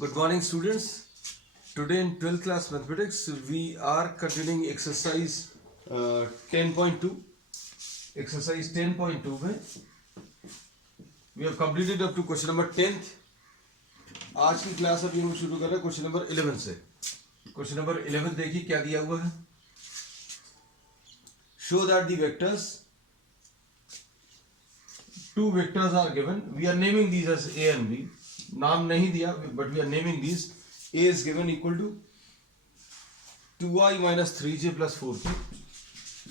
Good morning, students. Today in 12th class mathematics, we are continuing exercise 10.2. Exercise 10.2 में we have completed up to question number 10th. आज की class अभी हम शुरू कर रहे हैं क्वेश्चन नंबर 11 से. क्वेश्चन नंबर 11 देखिए क्या दिया हुआ है. Show that the vectors, two vectors are given. We are naming these as A and B. नाम नहीं दिया but we are naming these. A is given equal to 2i minus 3j plus 4k,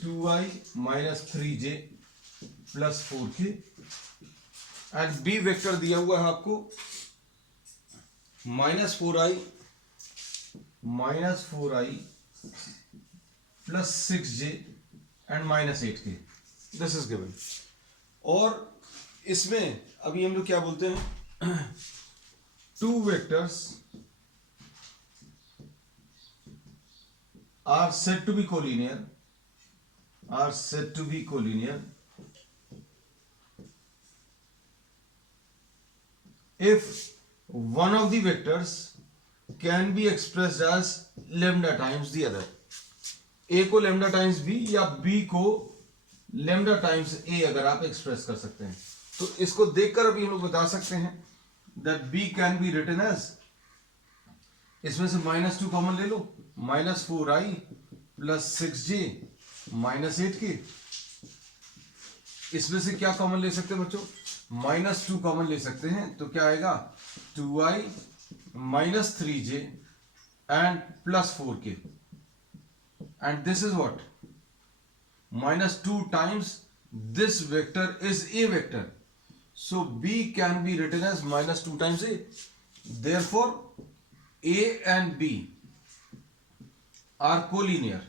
2i minus 3j plus 4k, and B vector दिया हुआ है आपको minus 4i plus 6j and minus 8k. This is given. और इसमें अभी हम लोग क्या बोलते हैं, two vectors are said to be collinear, if one of the vectors can be expressed as lambda times the other. A को lambda times B या B को lambda times A अगर आप एक्सप्रेस कर सकते हैं तो इसको देखकर अभी हम लोग बता सकते हैं that B can be written as, इसमें से -2 कॉमन ले लो, -4i plus 6j minus 8k. इसमें से क्या कॉमन ले सकते हैं बच्चों, -2 कॉमन ले सकते हैं तो क्या आएगा 2i minus 3j and plus 4k, and this is what, -2 times this vector is a vector. So B can be written as -2 times A. Therefore, A and B are collinear.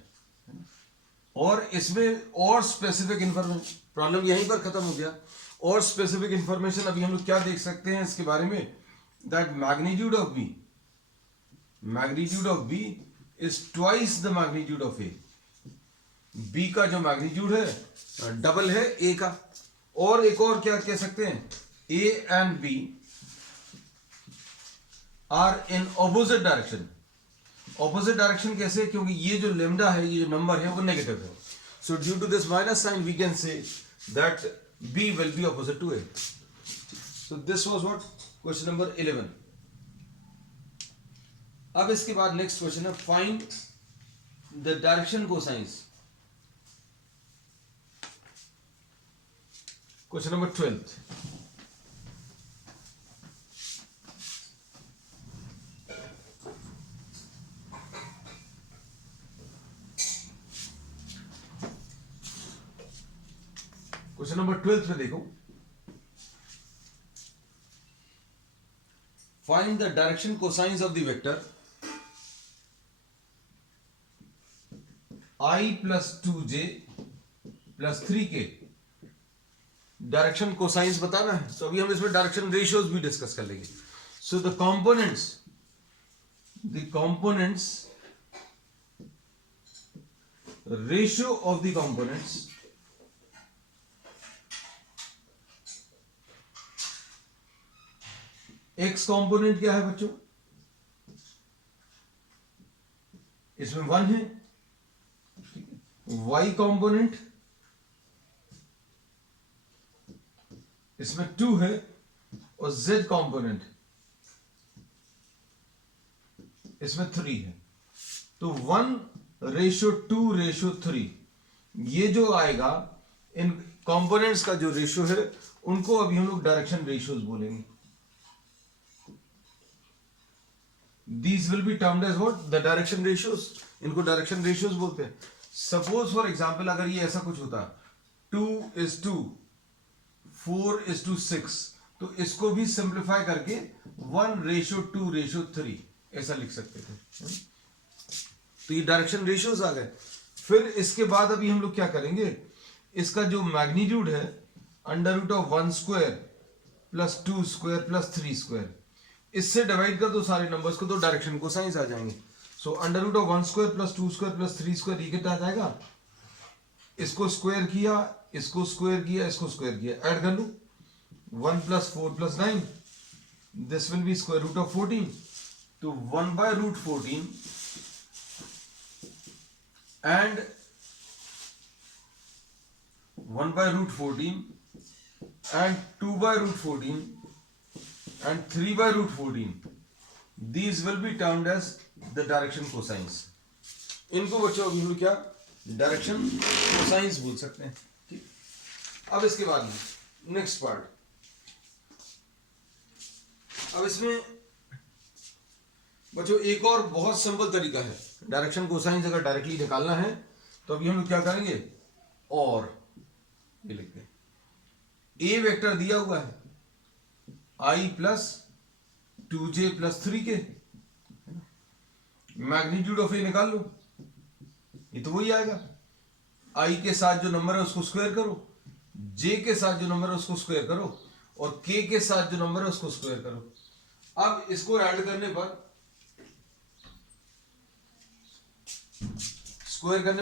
और इसमें और specific information, problem यहीं पर खत्म हो गया. और specific information अभी हम लोग क्या देख सकते हैं इसके बारे में, that magnitude of B is twice the magnitude of A. B का जो मैग्नीट्यूड है डबल है A का. और एक और क्या कह सकते हैं, A and B are in opposite direction. Opposite direction कैसे, क्योंकि ये जो लेमडा है, ये जो नंबर है वो नेगेटिव है. So due to this minus sign we can say that B will be opposite to A. So this was what question number 11. अब इसके बाद नेक्स्ट क्वेश्चन है, find the direction cosines. Question number 12. Question number 12 में देखो, find the direction cosines of the vector I plus 2j plus 3k. Direction cosines बताना है तो अभी हम इसमें डायरेक्शन रेशियोज भी डिस्कस कर लेंगे. So the components ratio of the components x component क्या है बच्चों, इसमें 1 है. वाई कंपोनेंट इसमें 2 है और z कंपोनेंट इसमें 3 है. तो 1:2:3 ये जो आएगा, इन कंपोनेंट्स का जो रेशियो है उनको अभी हम लोग डायरेक्शन रेशियोज बोलेंगे. These will be termed as what, the direction ratios. इनको डायरेक्शन रेशियोज बोलते हैं. सपोज फॉर एग्जांपल अगर ये ऐसा कुछ होता 2:2, 4:6, तो इसको भी सिंप्लीफाई करके 1:2:3 ऐसा लिख सकते थे. तो ये डायरेक्शन रेशियोज आ गए. फिर इसके बाद अभी हम लोग क्या करेंगे, इसका जो मैग्नीट्यूड है √1² प्लस 2² प्लस 3², इससे डिवाइड कर दो सारे नंबर्स को तो डायरेक्शन कोसाइंस आ जाएंगे. सो √1² प्लस 2² प्लस 3² ये कितना आ जाएगा, इसको स्क्वायर किया, इसको स्क्वायर किया, इसको स्क्वायर किया, ऐड कर लो 1 + 4 + 9, this will be square root of 14. तो 1/√14 and 1/√14 and 2/√14 and 3/√14, these will be termed as the direction cosines. इनको बच्चों अभी हम लोग क्या डायरेक्शन कोसाइंस बोल सकते हैं। ठीक, अब इसके बाद नेक्स्ट पार्ट, अब इसमें बच्चों एक और बहुत सिंपल तरीका है डायरेक्शन कोसाइंस अगर डायरेक्टली निकालना है तो अभी हम लोग क्या करेंगे, और ये लिखते हैं ए वेक्टर दिया हुआ है i plus 2j plus 3k, magnitude of A निकाल लो, ये तो वही आएगा, i के साथ जो नंबर है उसको स्क्वायर करो, j के साथ जो नंबर है उसको स्क्वायर करो, और k के साथ जो नंबर है उसको स्क्वायर करो। अब इसको ऐड करने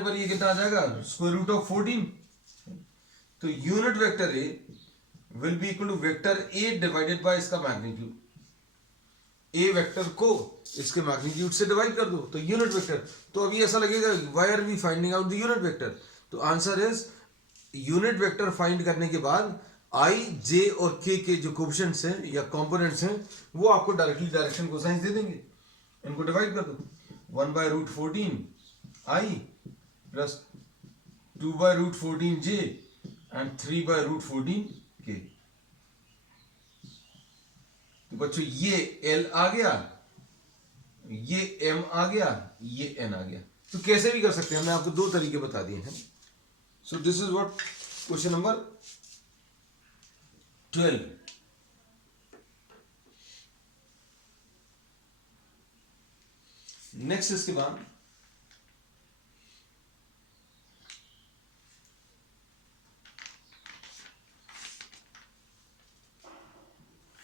पर ये कितना आ जाएगा, स्क्वायर रूट ऑफ 14। तो unit vector A will be equal to vector A divided by इसका मैग्नीट्यूड, ए वेक्टर को इसके मैग्नीट्यूड से डिवाइड कर दो तो यूनिट वेक्टर। तो अभी ऐसा लगेगा why are we finding out the unit vector, तो answer is unit vector find करने के बाद आई जे और के जो कोएफिशिएंट्स हैं या कंपोनेंट्स हैं वो आपको डायरेक्टली डायरेक्शन कोसाइंस दे देंगे, इनको डिवाइड कर दो, 1/√14 आई प्लस 2/√14 जे एंड 3/√14 के। तो बच्चों ये L आ गया, ये M आ गया, ये N आ गया। तो कैसे भी कर सकते हैं, हमने आपको दो तरीके बता दिए हैं। सो this is what question number 12। Next इसके बाद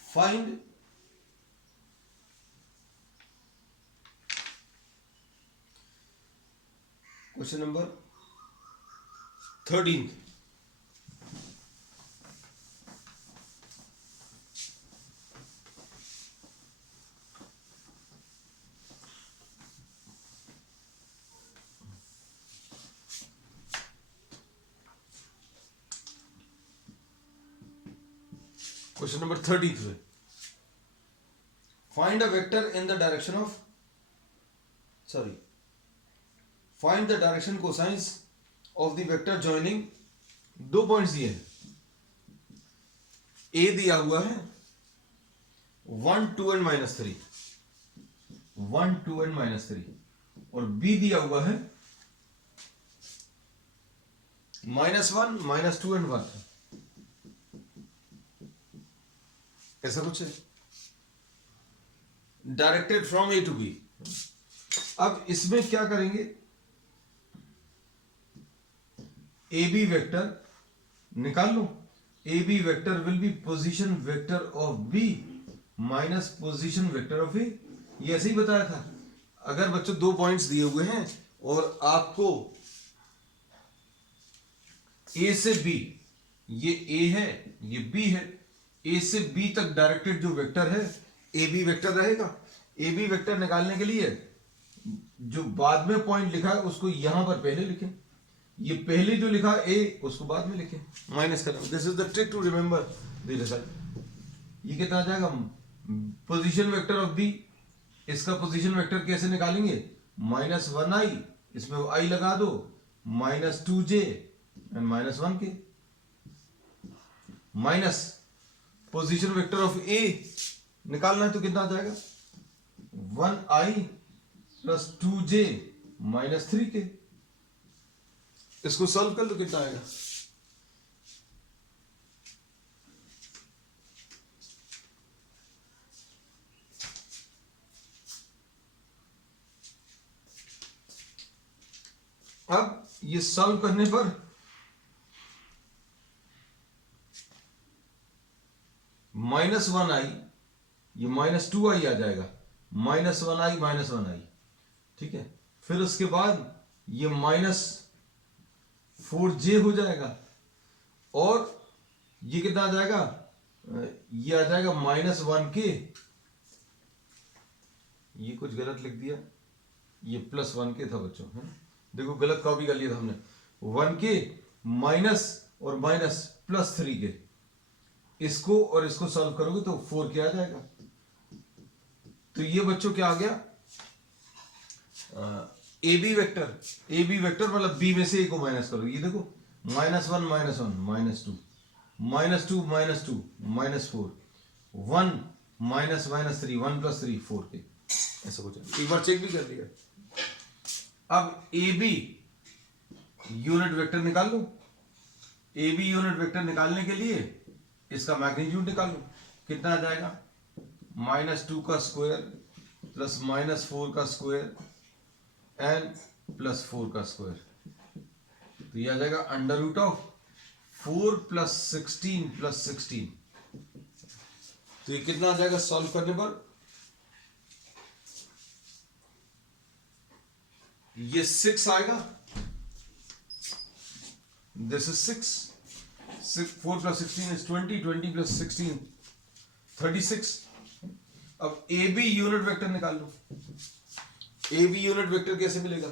find question number 13। Question number 33, find a vector in the direction of find the direction cosines of the vector joining, दो पॉइंट्स दिए हैं, ए दिया हुआ है 1 2 and -3, 1 2 and -3, और बी दिया हुआ है -1 -2 and 1, ऐसा कुछ है, directed from A to B. अब इसमें क्या करेंगे, ए बी वेक्टर निकाल लो, A B vector will be position vector of B minus position vector of A, ये ऐसे ही बताया था। अगर बच्चों दो पॉइंट्स दिए हुए हैं और आपको ए से बी, ये ए है ये बी है, ए से बी तक डायरेक्टेड जो वेक्टर है ए बी वेक्टर रहेगा। ए बी वेक्टर निकालने के लिए जो बाद में पॉइंट लिखा है उसको यहां पर पहले लिखें, ये पहले जो लिखा ए उसको बाद में लिखें, माइनस करें। This is the trick to remember the result. ये कितना आ जाएगा, पोजीशन वेक्टर ऑफ बी, इसका पोजीशन वेक्टर कैसे निकालेंगे, -1i, इसमें आई लगा दो, -2j and -1k, minus position vector of A निकालना है तो कितना आ जाएगा, 1i plus 2j minus 3k। इसको सॉल्व कर लो, कितना आएगा, अब ये सॉल्व करने पर -1i, ये -2i आ जाएगा, -1i -1i, ठीक है। फिर उसके बाद ये -4j हो जाएगा, और ये कितना आ जाएगा, ये आ जाएगा -1k, ये कुछ गलत लिख दिया, ये +1k था बच्चों, है ना। देखो गलत कॉपी कर लिया था हमने, 1k माइनस और माइनस +3k, इसको और इसको सॉल्व करोगे तो 4k आ जाएगा। तो ये बच्चों क्या आ गया, ए बी वेक्टर मतलब बी में से ए को माइनस करो, ये देखो -1 -1 -2 -2 -2 -4 1 -3 1 + 3 4k, ऐसा कुछ एक बार चेक भी कर लिया। अब ए बी यूनिट वेक्टर निकाल लो। ए बी यूनिट वेक्टर निकालने के लिए इसका मैग्नीट्यूड निकाल लो, कितना आ जाएगा, -2 का स्क्वायर प्लस -4 का स्क्वायर एंड +4 का स्क्वायर, तो ये आ जाएगा √4 + 16 + 16। तो ये कितना आ जाएगा सॉल्व करने पर, ये 6 आएगा, दिस इज 6 4 + 16 is 20 20 + 16 36। अब ए बी यूनिट वेक्टर निकाल लो। ए बी यूनिट वेक्टर कैसे मिलेगा,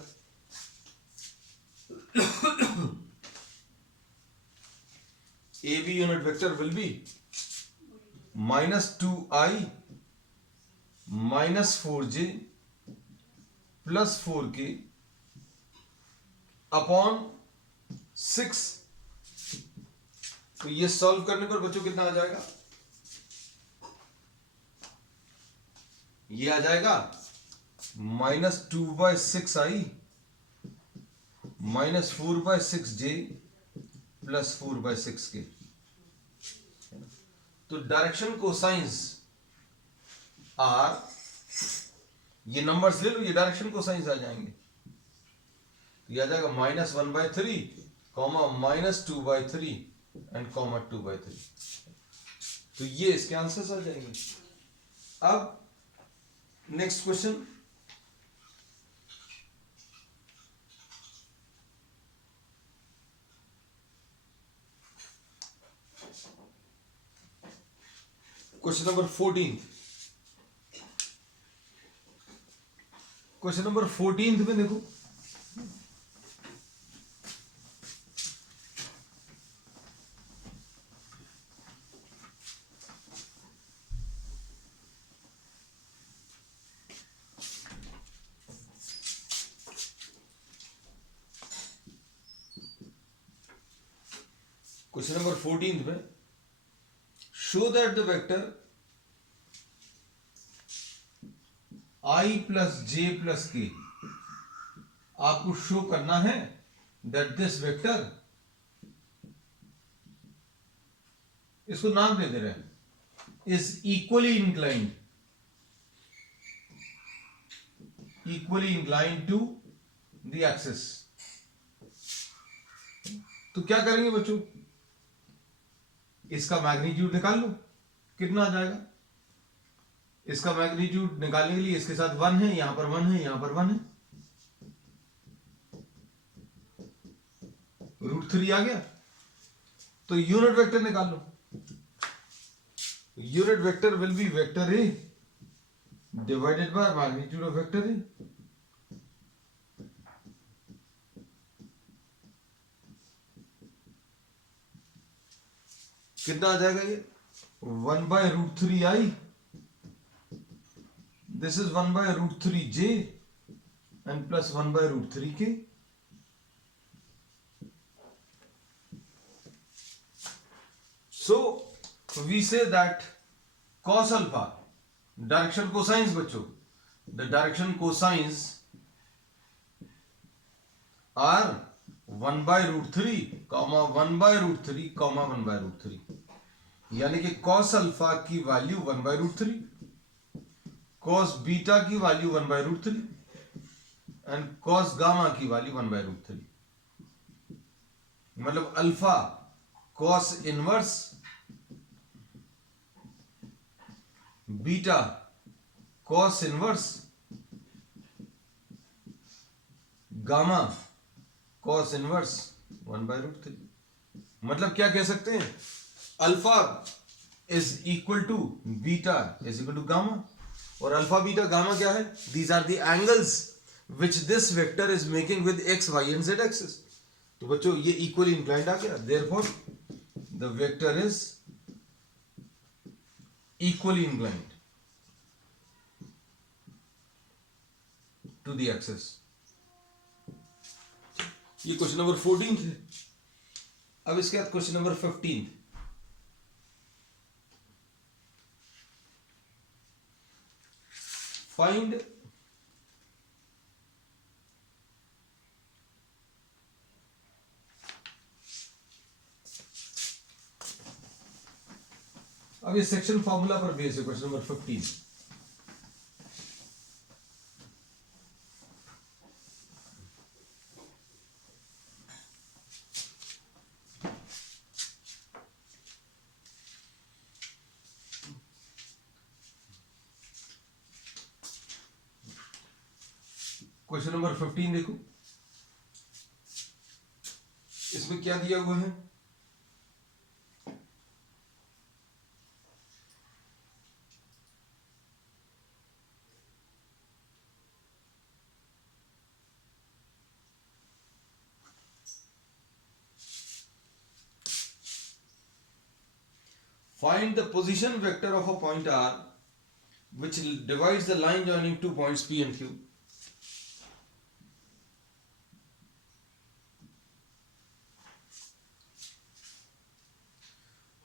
A B unit vector will be -2i -4j +4k upon 6। तो ये सॉल्व करने पर बच्चों कितना आ जाएगा, ये आ जाएगा -2/6i -4/6j +4/6k। तो डायरेक्शन कोसाइंस आर, ये नंबर्स ले लो, ये डायरेक्शन कोसाइंस आ जाएंगे, तो ये आ जाएगा -1/3 -2/3 एंड 2/3। तो ये इसके आंसर्स आ जाएंगे। अब next question, question number 14। Question number 14 में देखो, क्वेश्चन नंबर 14 में, show that the vector i + j + k, आपको शो करना है दैट दिस वेक्टर, इसको नाम दे दे रहे हैं, is equally inclined to the axis. तो क्या करेंगे बच्चों, इसका मैग्नीट्यूड निकाल लो, कितना आ जाएगा। इसका मैग्नीट्यूड निकालने के लिए इसके साथ 1 है, यहां पर 1 है, यहां पर 1 है, √3 आ गया। तो यूनिट वेक्टर निकाल लो, unit vector will be vector A divided by magnitude of vector A. कितना आ जाएगा ये, 1/√3i, this is 1/√3j and plus 1/√3k। So we say that cos alpha, direction cosines बच्चों, the direction cosines are 1/√3, 1/√3, 1/√3, यानी कि cos alpha की value 1/√3, cos beta की value 1/√3 and cos gamma की वैल्यू 1/√3। मतलब alpha cos inverse, beta cos inverse, gamma cos inverse 1/√3। मतलब क्या कह सकते हैं, alpha is equal to beta is equal to gamma, और अल्फा बीटा गामा क्या है? These are the angles which this vector is making with X Y and Z axis. तो बच्चों ये इक्वली इंक्लाइंड आ गया, therefore the vector is equally inclined to the axis. ये question number 14 है। अब इसके बाद क्वेश्चन नंबर 15। फाइंड अब ये सेक्शन फॉर्मूला पर बेस है क्वेश्चन नंबर 15। क्वेश्चन नंबर 15 देखो, इसमें क्या दिया हुआ है? Find the position vector of a point R which divides the line joining two points P and Q.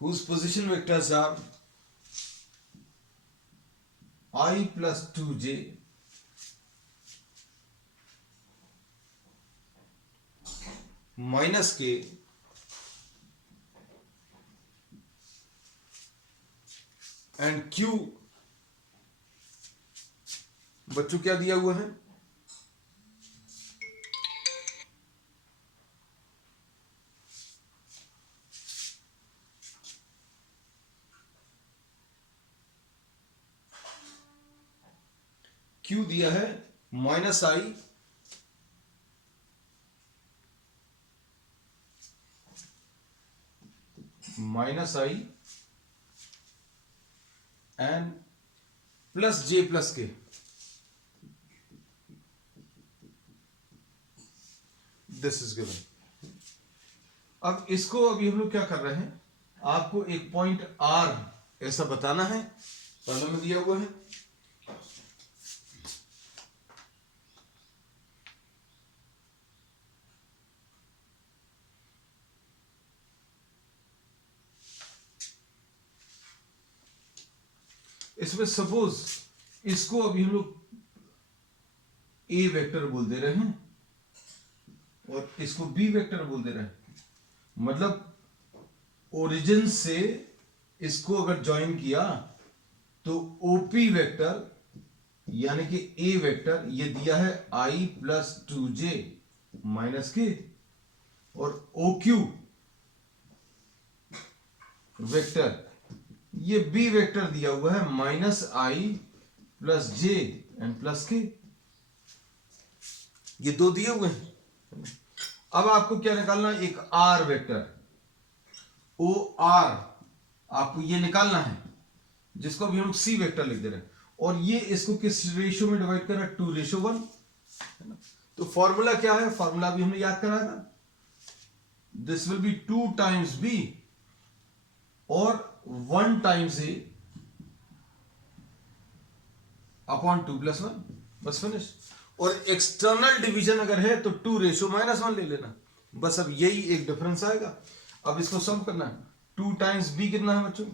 Whose position vectors are I plus 2j minus k and Q। बच्चों क्या दिया हुआ है? Q दिया है minus i and plus j plus k. This is given. अब इसको अभी हम लोग क्या कर रहे हैं, आपको एक पॉइंट आर ऐसा बताना है, प्रॉब्लम में दिया हुआ है। इसमें सपोज इसको अभी हम लोग ए वेक्टर बोल दे रहे हैं और इसको बी वेक्टर बोल दे रहे हैं। मतलब ओरिजिन से इसको अगर ज्वाइन किया तो ओपी वेक्टर यानी कि ए वेक्टर ये दिया है आई प्लस 2j माइनस के, और ओ क्यू वेक्टर ये बी वेक्टर दिया हुआ है minus i plus J and plus के। ये दो दिए हुए हैं। अब आपको क्या निकालना है? एक आर वेक्टर ओ आर आपको ये निकालना है, जिसको भी हम सी वेक्टर लिख दे रहे हैं। और ये इसको किस रेशियो में डिवाइड कर रहा है? 2:1 है ना। तो फॉर्मूला क्या है? फॉर्मूला भी हमने याद कराया था। This will be 2 times B और 1 टाइम्स ए अपॉन 2+1, बस फिनिश। और एक्सटर्नल डिवीजन अगर है तो 2:-1 ले लेना, बस। अब यही एक डिफरेंस आएगा। अब इसको सम करना है। 2 टाइम्स बी कितना है बच्चों?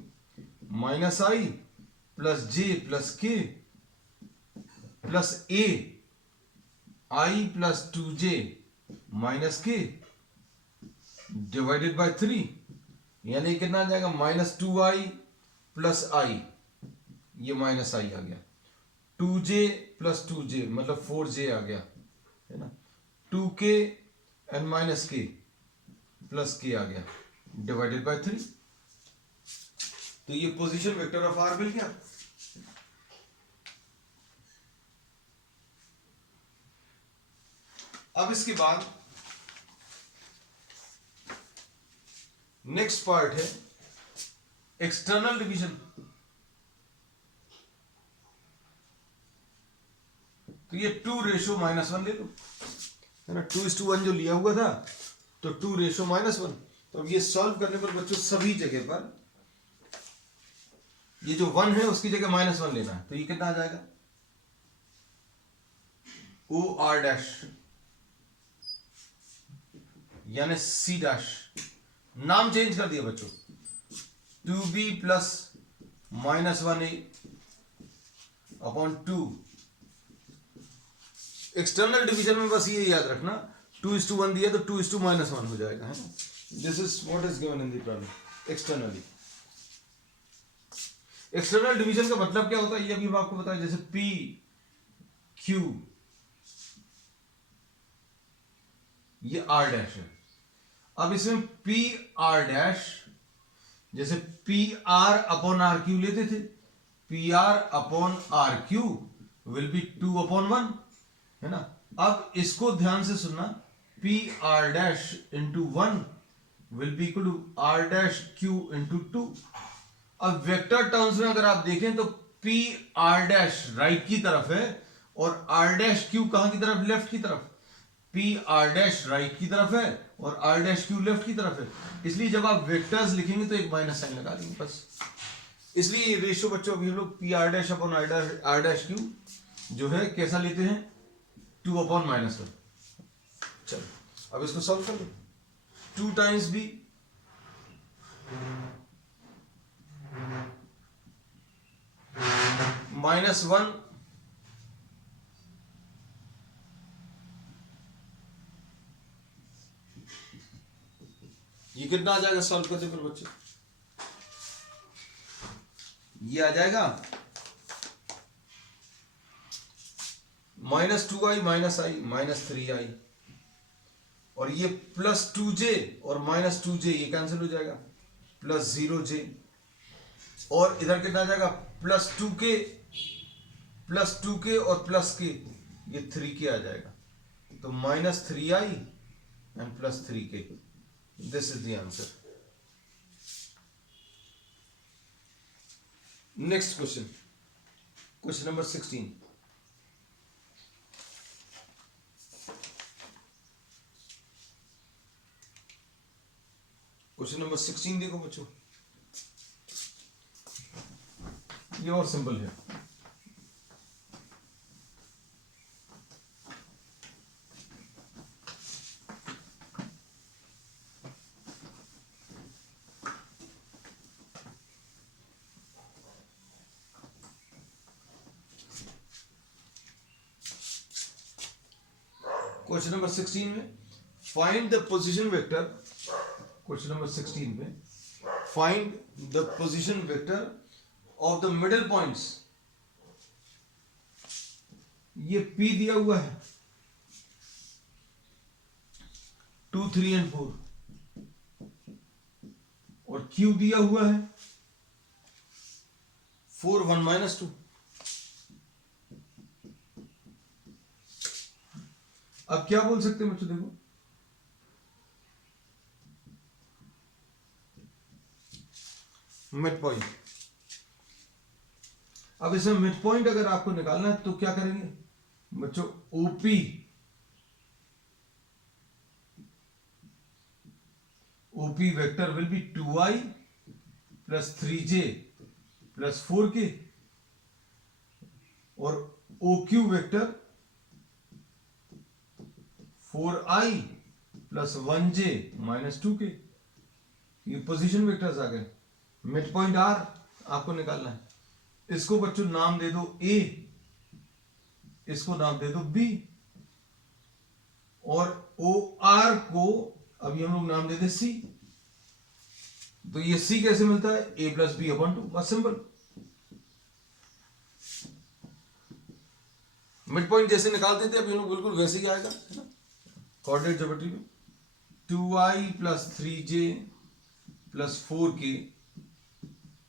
Minus i plus j plus के प्लस ए आई प्लस 2j माइनस के डिवाइडेड बाय 3, यानी कितना आ जाएगा? -2i प्लस आई, ये माइनस आई आ गया। 2j प्लस 2j मतलब 4j आ गया, है ना। 2k एंड माइनस के प्लस के आ गया डिवाइडेड बाय 3। तो ये पोजीशन वेक्टर ऑफ आर मिल गया। अब इसके बाद नेक्स्ट पार्ट है एक्सटर्नल डिवीजन। तो ये 2:-1 ले लो, है ना, 2:1 जो लिया हुआ था, तो 2:-1। तो अब ये सॉल्व करने पर बच्चों सभी जगह पर ये जो 1 है उसकी जगह -1 लेना है, तो ये कितना आ जाएगा, OR' यानी C', नाम चेंज कर दिया बच्चों, 2B + -1A upon 2। External division में बस ये याद रखना, 2:1 दिया तो 2:-1 हो जाएगा, है ना। This is what is given in the problem externally. External division का मतलब क्या होता है ये अभी हम आपको बताया, जैसे P Q ये R' है। अब इसमें PR', जैसे PR अपॉन RQ लेते थे, PR upon RQ will be 2/1, है ना। अब इसको ध्यान से सुनना, PR' into 1 will be equal to R'Q into 2। अब वेक्टर टर्म्स में अगर आप देखें तो PR' राइट की तरफ है और R'Q कहां की तरफ, लेफ्ट की तरफ। PR' राइट की तरफ है और R'Q लेफ्ट की तरफ है, इसलिए जब आप वेक्टर्स लिखेंगे तो एक माइनस साइन लगा देंगे बस। इसलिए रेशियो बच्चों अभी हम लोग PR' अपॉन R'Q जो है कैसा लेते हैं, 2/-1। चलो अब इसको सॉल्व कर लो, 2 टाइम्स B -1 ये कितना आ जाएगा सॉल्व करने पर बच्चे, ये आ जाएगा -2i -i -3i, और ये +2j और -2j ये कैंसिल हो जाएगा, +0j, और इधर कितना आ जाएगा, +2k और +k ये 3k आ जाएगा, तो -3i and +3k। This is the answer. Next question, question number 16। Question number 16 देखो बच्चों, ये और सिंपल है। क्वेश्चन नंबर 16 में find the position vector, question number 16 में find the position vector of the middle points. ये P दिया हुआ है 2, 3 एंड 4, और Q दिया हुआ है 4, 1 -2। अब क्या बोल सकते हैं बच्चों, देखो मिड पॉइंट। अब इसमें मिड पॉइंट अगर आपको निकालना है तो क्या करेंगे बच्चों, OP vector will be 2i + 3j + 4k, और OQ vector 4i + 1j - 2k। ये पोजीशन वेक्टर्स आ गए। मिड पॉइंट R आपको निकालना है, इसको बच्चों नाम दे दो A, इसको नाम दे दो B, और OR को अभी हम लोग नाम देते C। तो ये C कैसे मिलता है, A + B/2, बस सिंपल। मिड पॉइंट जैसे निकालते थे अभी हम लोग बिल्कुल वैसे ही आएगा, है ना। कोऑर्डिनेट ज्योमेट्री में 2i + 3j + 4k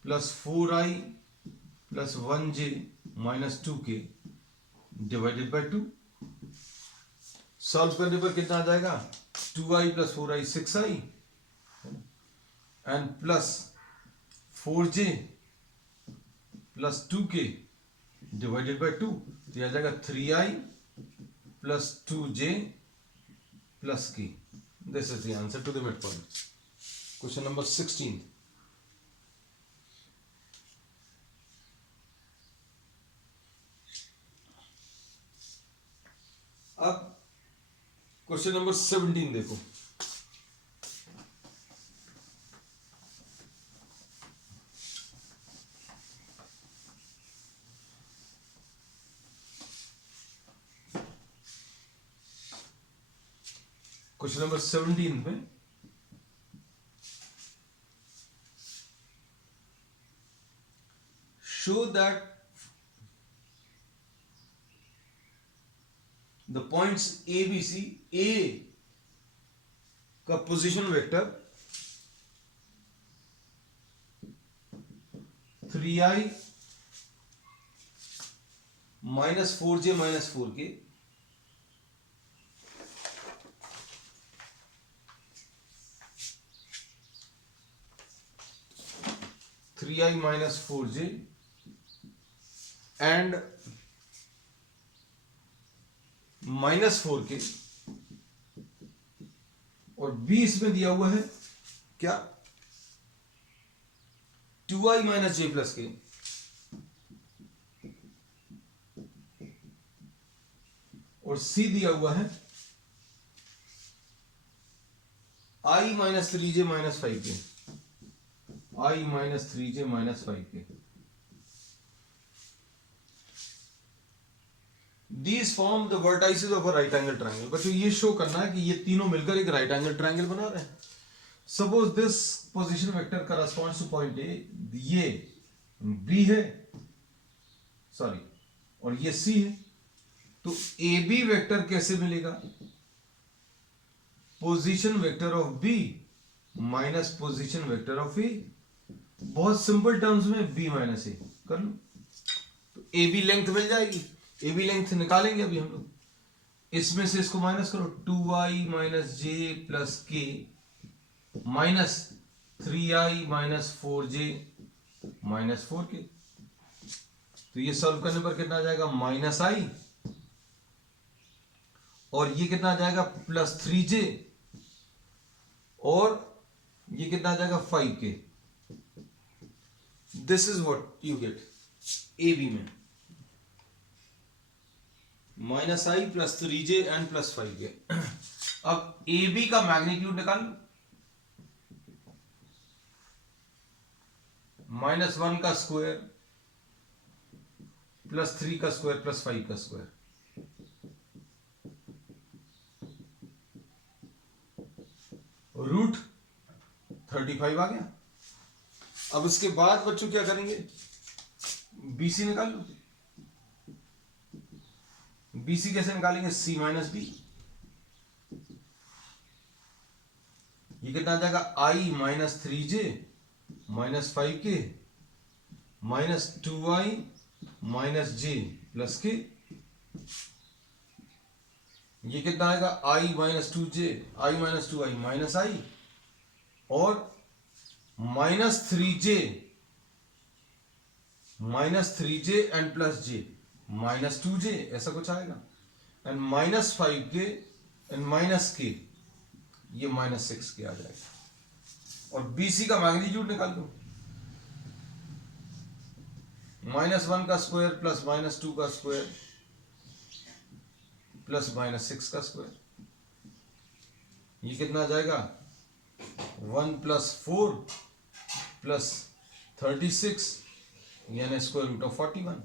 + 4i + 1j - 2k / 2। Solve करने पर कितना आ जाएगा, 2i + 4i 6i and +4j + 2k / 2, तो यह आ जाएगा 3i plus 2j plus k. This is the answer to the midpoint. Question number 16. अब क्वेश्चन नंबर 17 देखो। क्वेश्चन नंबर 17 में show that the points A, B, C, A का position vector 3i minus 4j minus 4k three I minus 4j and minus 4k और b इसमें दिया हुआ है क्या 2i माइनस j प्लस के और c दिया हुआ है i minus 3j minus 5k i minus 3j minus 5k। These form the vertices of a right angle triangle। बच्चों ये शो करना है कि ये तीनों मिलकर एक राइट एंगल ट्रायंगल बना रहे हैं। Suppose this position vector corresponds two point A, ये बी है सॉरी और ये सी है, तो ए बी वेक्टर कैसे मिलेगा? Position vector of B minus position vector of A. बहुत सिंपल टर्म्स में बी माइनस ए कर लो तो ए बी लेंथ मिल जाएगी। ए बी लेंथ निकालेंगे अभी हम लोग, इसमें से इसको माइनस करो 2i माइनस जे प्लस के minus 3i minus 4j minus 4k। तो ये सॉल्व करने पर कितना आ जाएगा माइनस आई और ये कितना आ जाएगा प्लस 3j और ये कितना आ जाएगा 5k। This is what you get A B में minus i plus 3j and plus 5k। अब ए बी का मैग्नीट्यूड निकाल, माइनस 1 का स्क्वायर प्लस 3 का स्क्वायर प्लस 5 का स्क्वायर, रूट 35 आ गया। अब इसके बाद बच्चों क्या करेंगे, बीसी निकाल लो। बीसी कैसे निकालेंगे, सी माइनस बी। ये कितना आ जाएगा i minus 3j minus 5k minus 2i minus j plus k। ये कितना आएगा i minus 2j i minus 2i minus i और minus 3j and plus j minus 2j ऐसा कुछ आएगा and minus 5k and minus k, ये minus 6k आ जाएगा। और BC का मैग्नीट्यूड निकाल दो, माइनस 1 का स्क्वायर प्लस माइनस 2 का स्क्वायर प्लस माइनस 6 का स्क्वायर, ये कितना आ जाएगा 1 प्लस 4 प्लस 36 यानी स्क्वायर रूट ऑफ 41।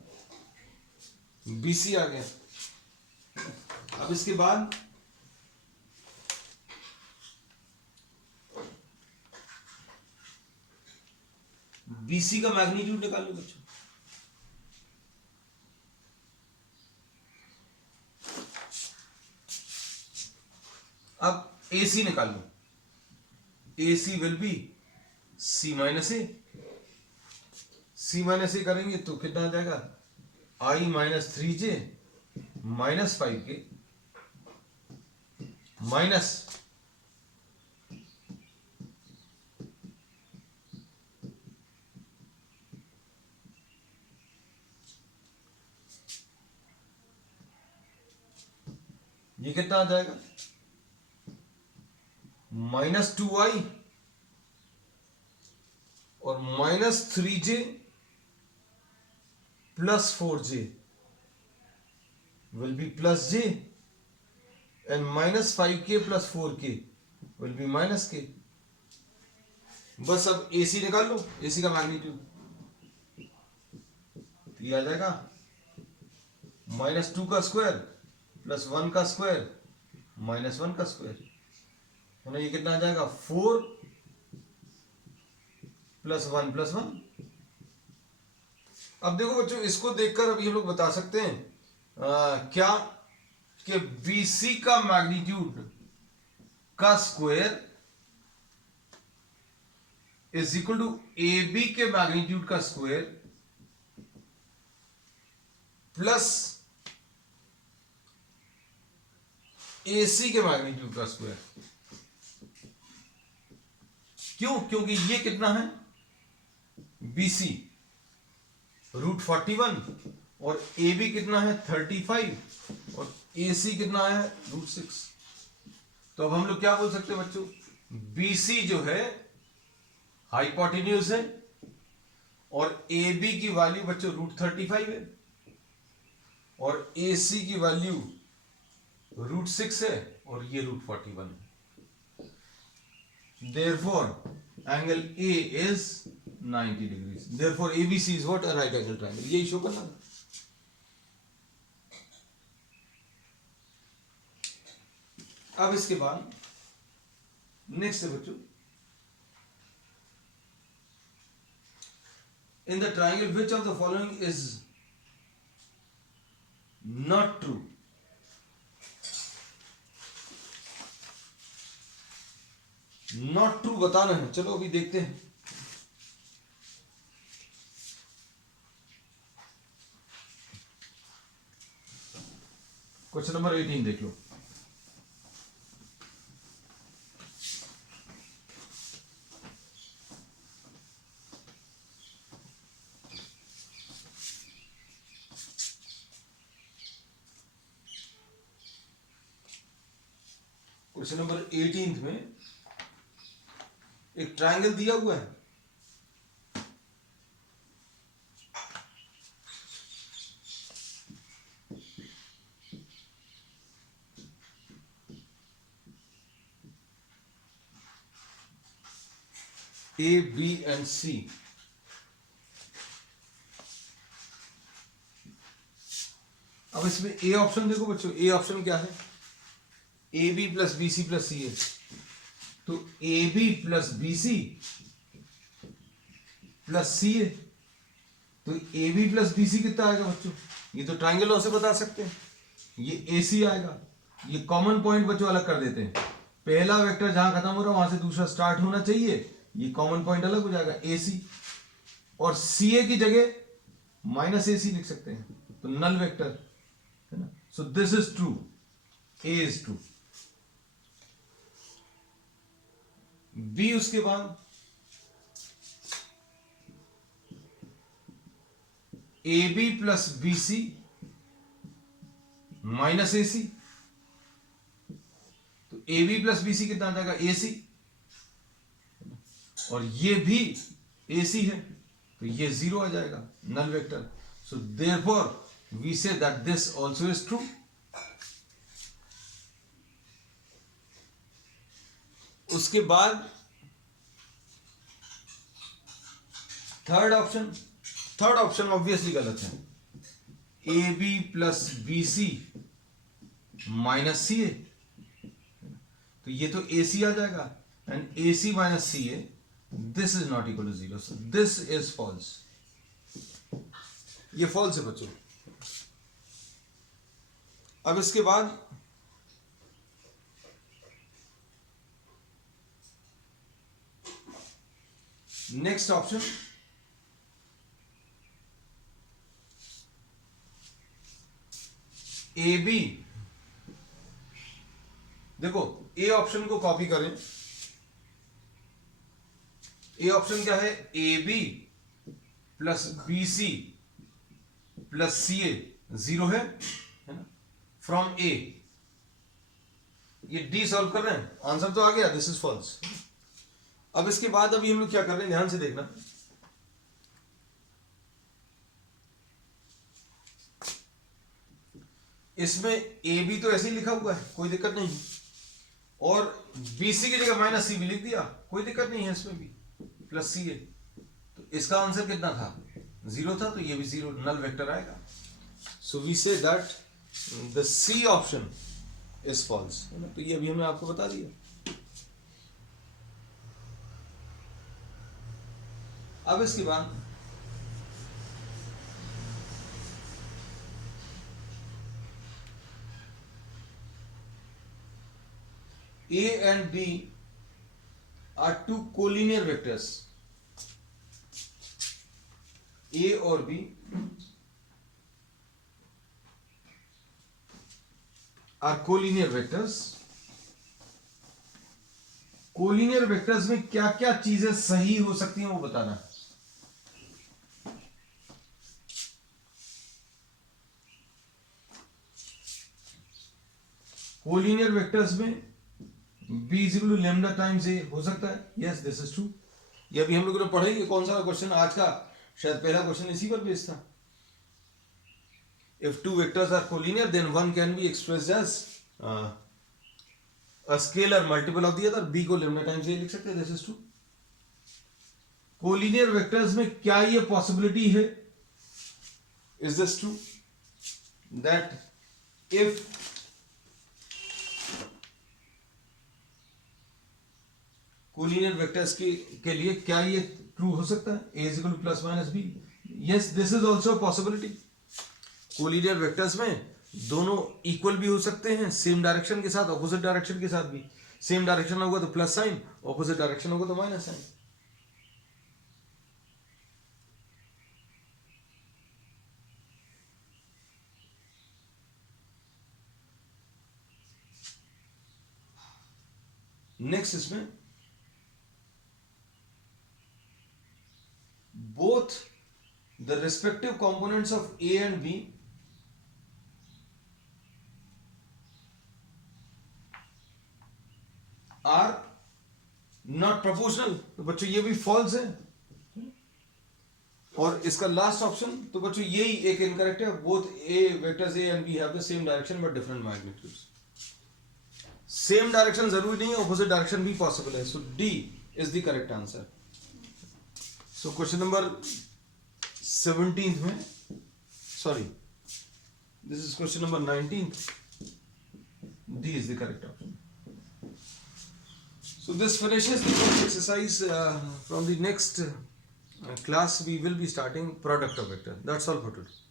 BC आ गया। अब इसके बाद BC का मैग्नीट्यूड निकालो बच्चों। अब AC निकालो, AC will be C minus A. C minus A करेंगे तो कितना आ जाएगा i minus 3j minus 5k minus ये कितना आ जाएगा, -2i और -3j plus 4j will be plus j and -5k plus 4k will be -k। बस अब AC निकाल लो, AC का मैग्नीट्यूड, तो ये आ जाएगा -2 का स्क्वायर प्लस 1 का स्क्वायर -1 का स्क्वायर, है ना। ये कितना आ जाएगा, 4 + 1 + 1। अब देखो बच्चों, इसको देखकर अभी हम लोग बता सकते हैं क्या कि BC का मैग्नीट्यूड का square is equal to AB के मैग्नीट्यूड का स्क्वायर प्लस AC के मैग्नीट्यूड का स्क्वायर। क्यों? क्योंकि ये कितना है, BC √41 और AB कितना है 35 और AC कितना है √6। तो अब हम लोग क्या बोल सकते हैं बच्चों, BC जो है हाइपोटेन्यूज है और AB की वैल्यू बच्चों √35 है और AC की वैल्यू √6 है और ये √41 है। Therefore, angle A is 90 degrees. Therefore, ABC is what? A right angle triangle. यही शो करना था। अब इसके बाद नेक्स्ट है बच्चों, in the triangle which of the following is not true? Not true बताना है। चलो अभी देखते हैं। क्वेश्चन नंबर 18 देख लो। क्वेश्चन नंबर 18 में एक ट्रायंगल दिया हुआ है, A, B and C। अब इसमें ए ऑप्शन देखो बच्चों, ए ऑप्शन क्या है, AB + BC + CA। तो AB + BC + CA, तो AB + BC कितना आएगा बच्चों, ये तो ट्रायंगल लॉ से बता सकते हैं। ये AC आएगा, ये कॉमन पॉइंट बच्चों अलग कर देते हैं। पहला वेक्टर जहां खत्म हो रहा है वहां से दूसरा स्टार्ट होना चाहिए, ये कॉमन पॉइंट अलग हो जाएगा AC, और CA की जगह -AC लिख सकते हैं, तो नल वेक्टर है ना। सो this is true, A is true. B उसके बाद AB + BC -AC, तो AB + BC कितना आ जाएगा, AC, और ये भी AC है तो ये 0 आ जाएगा, null vector. So therefore we say that this also is true. उसके बाद थर्ड ऑप्शन ऑब्वियसली गलत है। AB + BC -CA, तो ये तो AC आ जाएगा, and AC - CA, this is not equal to 0, so this is false. ये फॉल्स है बच्चों। अब इसके बाद नेक्स्ट ऑप्शन, AB, देखो ए ऑप्शन को कॉपी करें। ए ऑप्शन क्या है, AB + BC + CA 0 है ना, फ्रॉम A। ये डी सॉल्व कर रहे हैं, आंसर तो आ गया, दिस इज फॉल्स। अब इसके बाद अभी हम लोग क्या कर रहे हैं, ध्यान से देखना। इसमें ए बी तो ऐसे ही लिखा हुआ है, कोई दिक्कत नहीं, और बी सी की जगह माइनस सी भी लिख दिया, कोई दिक्कत नहीं है इसमें भी, प्लस सी है। तो इसका आंसर कितना था, 0 था, तो ये भी 0 नल वेक्टर आएगा। So we say that the C option is false, तो ये अभी हमने आपको बता दिया। अब इसके बाद A and B are two collinear vectors. A और B are collinear vectors. Collinear vectors में क्या क्या चीजें सही हो सकती हैं वो बताना। कोलिनियर वेक्टर्स में b is equal to lambda times a हो सकता है, yes this is true। ये अभी हम लोग ने पढ़ेंगे, कौन सा क्वेश्चन आज का, शायद पहला क्वेश्चन इसी पर बेस्ड था। If two vectors are collinear, then one can be expressed as a scalar multiple of the other। b को lambda times a लिख सकते हैं, this is true। Collinear vectors में क्या ये पॉसिबिलिटी है, is this true, that if collinear vectors के लिए क्या ये ट्रू हो सकता है, a is equal to plus minus B, yes this is also possibility. Collinear vectors में दोनों इक्वल भी हो सकते हैं, सेम डायरेक्शन के साथ, ऑपोजिट डायरेक्शन के साथ भी। सेम डायरेक्शन होगा तो प्लस साइन, ऑपोजिट डायरेक्शन होगा तो माइनस साइन। नेक्स्ट इसमें both the respective components of A and B are not proportional, तो बच्चों ये भी फॉल्स है। और इसका लास्ट ऑप्शन, तो बच्चों यही एक इनकरेक्ट है, both A vectors A and B have the same direction but different magnitudes। Same direction जरूरी नहीं है, ऑपोजिट डायरेक्शन भी पॉसिबल है। सो D is the correct answer. So question number 17 में, sorry this is question number 19, D is the correct option। So this finishes the first exercise। From the next class we will be starting product of vector। That's all for today।